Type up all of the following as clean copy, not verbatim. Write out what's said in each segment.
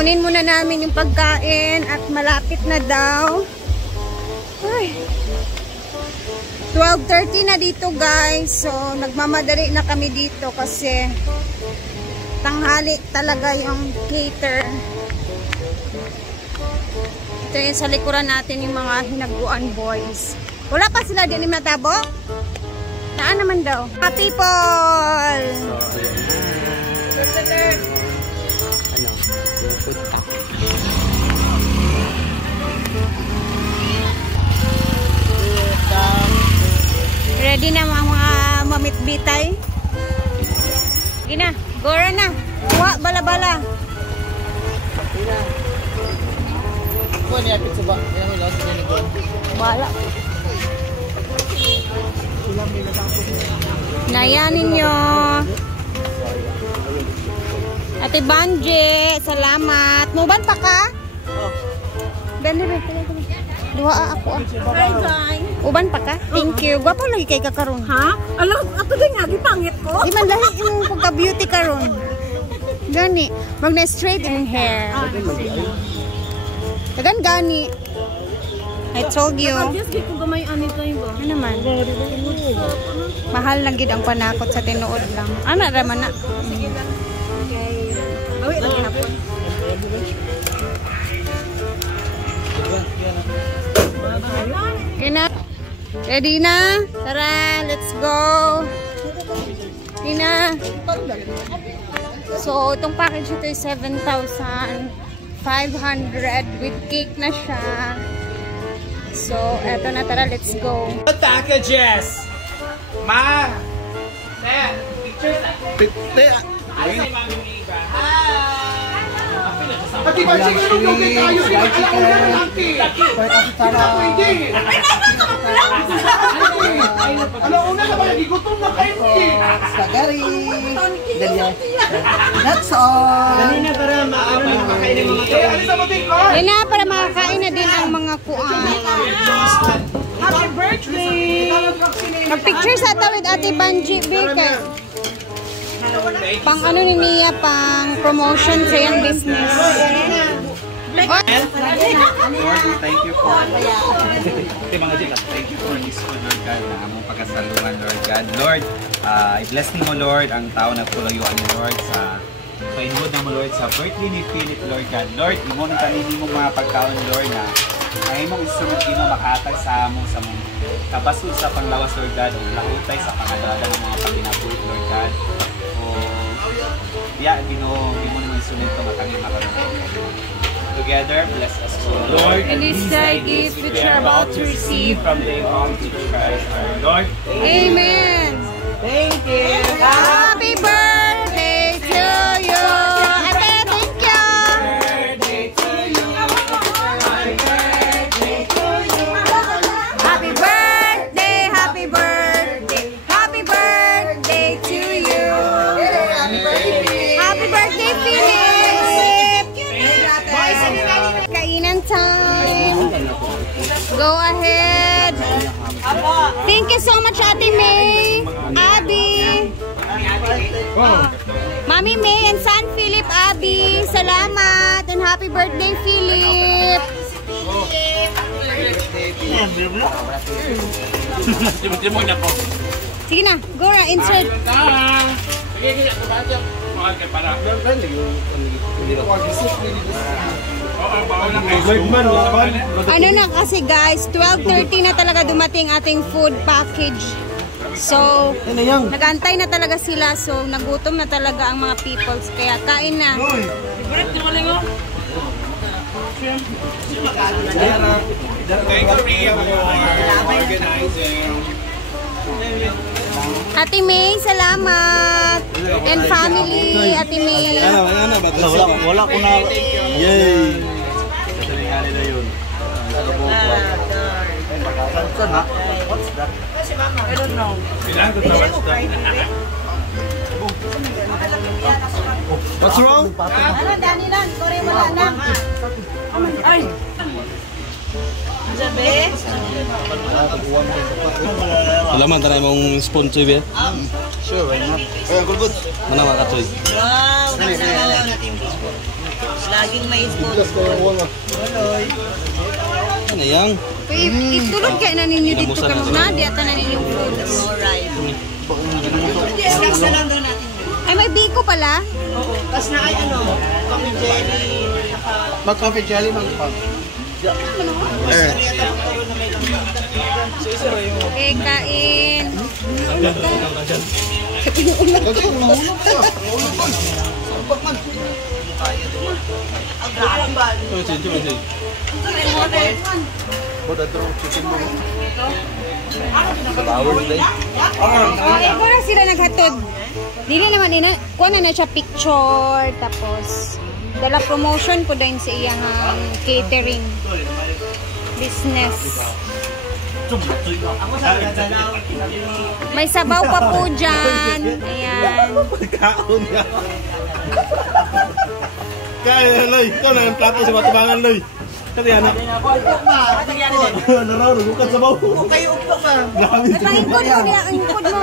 Kunin muna namin yung pagkain at malapit na daw. Ay. 12:30 na dito guys. So nagmamadali na kami dito kasi tanghali talaga yung cater. Ito yung sa likuran natin yung mga hinaguan boys. Wala pa sila din ni Matabo? Saan naman daw? Happy people! Ano? Yung food pack. Ready na mga mamitbitay? Sige na, gora na. Kuha, bala-bala. Kuha niya pizza ba? Bala. Nayanin nyo. Ate Banji, salamat. Muban pa ka? Bende, duha ako. Hi guys. Uban pa ka? Thank you. Gwapo lagi kay kakaroon. Ha? Alam, ako din nga, gipangit ko. Di man lahi yung pagka-beauty karon. Gani. Mag na-straight yung hair. Dagan gani. I told you. Just ko gamay anito yung ba? Ano naman? Mahal lang gid ang panakot sa tinuod lang. Ana raman na. Sige lang. Okay. Awi lagi hapon. Okay na. Ready na? Tara, let's go. Ready na. So, itong package ito ay 7,500 with cake na siya. So, eto na. Tara, let's go. Packages! Ma! Te! Pictures na! Te! Ay, si Mami Miga. Hi! Ati ba siya ganun yung kay tayo? Di ba alam mo yan, Ati? Kita pwede. Ano, una na ba? Nagigutom na kayo eh. Spaghetti! Ganyan. That's all! Kanina para makakain ng mga Eh, ano sa mating ko? Ayun na, para makakain na din ang mga kuan. Happy birthday! Mag-picture sa tawid Ate Banji, Bika. Pang ano ni Nia, pang promotion sa yung business. Lord, we thank you for thank you for this one, Lord God, na among pagkasaluhan, Lord God. Lord, i-bless ni mo, Lord, ang tao na pulayuan ni Lord sa painod na mo, Lord, sa birthday ni Philip, Lord God. Lord, imo nang kanini mo mga pagkaon, Lord, na ay mong isunod kino makatag sa amo sa mong kabasod sa panglawas, Lord God, o lahutay sa pangalaga ng mga paginabuhi, Lord God. Yeah, imo naman isunod ko makangin makaroon. Together, bless us, O Lord. And this thy gift which you are about to receive. From the Lord Jesus Christ, our Lord. Amen. Thank you! Happy birthday to you. Ate, thank you. Happy birthday, happy birthday, happy birthday to you. Happy birthday, Philip. Kainan time. Go ahead. Thank you so much, Ate May, Abby, Mami May, and San Philip, Abby. Salamat and happy birthday, Philip. Sige na, go na, insert. Ano na kasi guys, 12:30 na talaga dumating ating food package. So, nag-antay na talaga sila. So, nagutom na talaga ang mga peoples. Kaya kain na. Thank you, Ria, for organizing. Ate May, salamat. And family, Ate May. Wala ko na. Yay! na yun. What's that? I don't know. What's wrong? Ano, Danilan? Sorry, wala lang. Ay! Sabi? Wala man tayo mong sponsor ba? Sure, why not? Ay, Uncle Bud. Mana mga katoy? Wow! Laging may spoon. Ano yan? Itulog kayo na ninyo dito ka mga di ata na ninyong foods. Alright. Snacks na lang daw natin. Ay, may biko pala? Oo. Tapos na ay coffee jelly. Mag-coffee jelly, mag-pag. Okay, kain. Okay, kung na sila naghatod. Dili naman ina, kuha na siya picture, tapos dala promotion po din sa iyang catering business. May sabaw pa po dyan. Ayan. Kaon niya. Kaya, Loy. Ikaw na yung plato sa matubangan, Loy. Kasi anak. Nararo, bukan sabaw. Kayo upo ka. At pangingkod mo, pangingkod mo.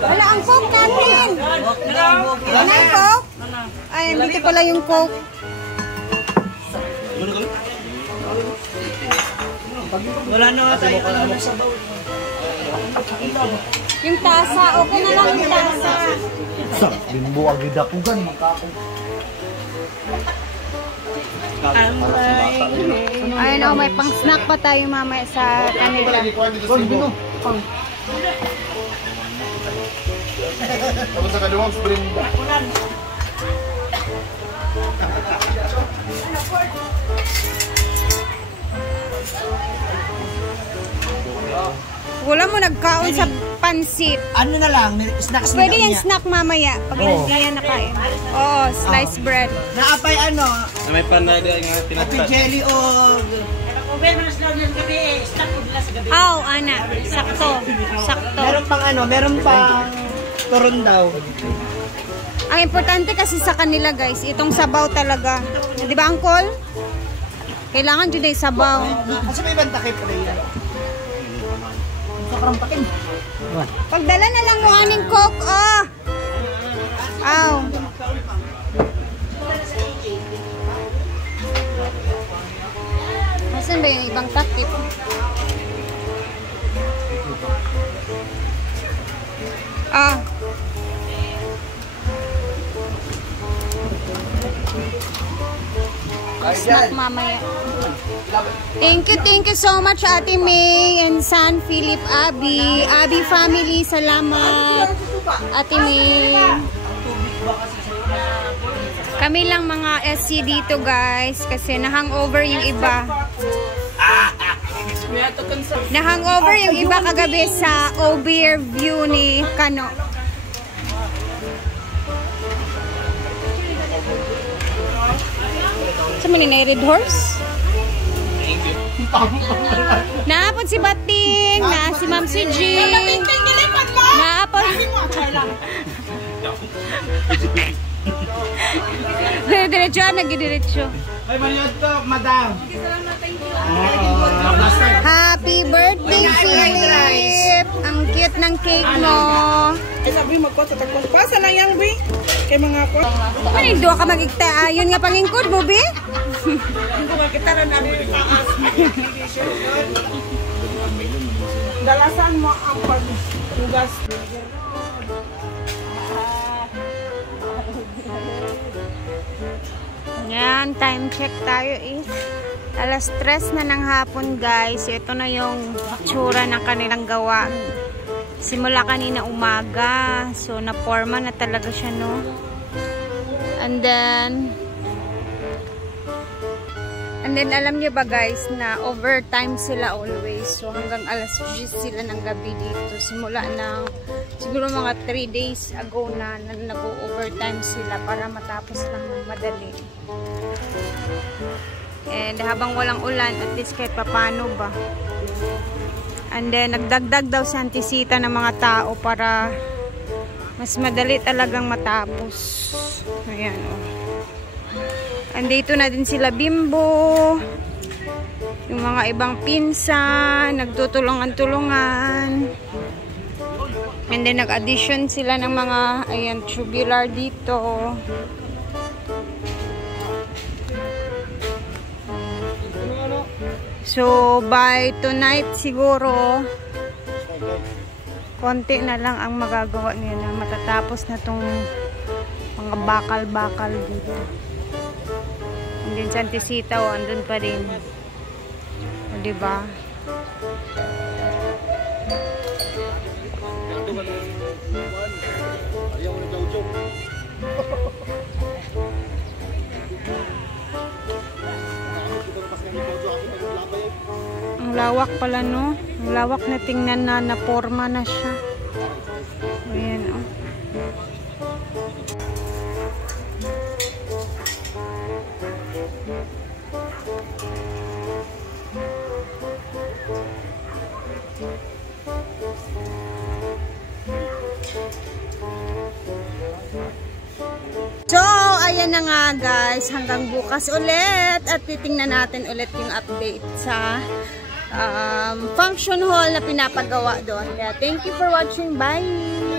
Wala ang coke natin. Ano yung coke? Ay, dito pala yung coke. Wala na tayo. Yung tasa, okay na lang yung tasa. Bimbo agad ako gan, makako. Ayun o, may pang snack pa tayo mamaya sa kanila. Tapos sa kaduwang spring. Wala mo nagkaon sa pansit. Ano na lang, snacks na Pwede lang yung niya. snack mamaya. Pag hindi yan nakain. Oo, sliced bread. Naapay Na may panay din nga coffee tinatrat. jelly o... Aw, ana. Sakto. Sakto. Meron pang meron pang turon daw. Ang importante kasi sa kanila guys, itong sabaw talaga. Di ba, Uncle? Kailangan dyan ay sabaw. Kasi may ibang takip pa rin. Pagdala na lang yung aning coke, oh! Aw. Nasaan ba yung ibang takip? Ah. Snack mamaya. Thank you so much Ate May and San Philip Abi. Abi family, salamat. Ate May. Kami lang mga SC dito guys kasi na-hangover yung iba. Na-hangover yung iba kagabi sa overview ni Kano. Sa mo ni Red Horse? Naapon si Bating, na si Ma'am si G. Naapon. Diretso, nag-diretso. Ay, maniod to, madam. Happy birthday, Philip! Ang cute ng cake mo. Ay, sabi mo ko, tatakot. Pasa na yan, Bi. Kay mga ko. Ano yung doon ka magigta? Yun nga pangingkod mo, Bi? Hindi ko kita rin namin yung taas. Dalasan mo ang pag-tugas. Yan, time check tayo is alas 3 na ng hapon guys. Ito na yung tsura ng kanilang gawa. Simula kanina umaga. So, na-forma na talaga siya, no? And then alam nyo ba guys na overtime sila always. So, hanggang alas 10 sila ng gabi dito. Simula na siguro mga 3 days ago na nag-overtime sila para matapos lang madali. And habang walang ulan, at least kahit papano ba. And then, nagdagdag daw si Auntie Sita ng mga tao para mas madali talagang matapos. Ayan, oh. Andito na din sila Bimbo. Yung mga ibang pinsan, nagtutulungan-tulungan. And then, nag-addition sila ng mga, ayan, tubular dito. So, by tonight siguro, konti na lang ang magagawa niya na matatapos na tong mga bakal-bakal dito. Andun sa Antisita, o, andun pa rin. O, diba? Ang lawak pala, no? Ang lawak na tingnan na naporma na siya. Ayan, oh. So, ayan na nga guys, hanggang bukas ulit at titingnan natin ulit yung update sa function hall na pinapagawa doon. Kaya thank you for watching, bye!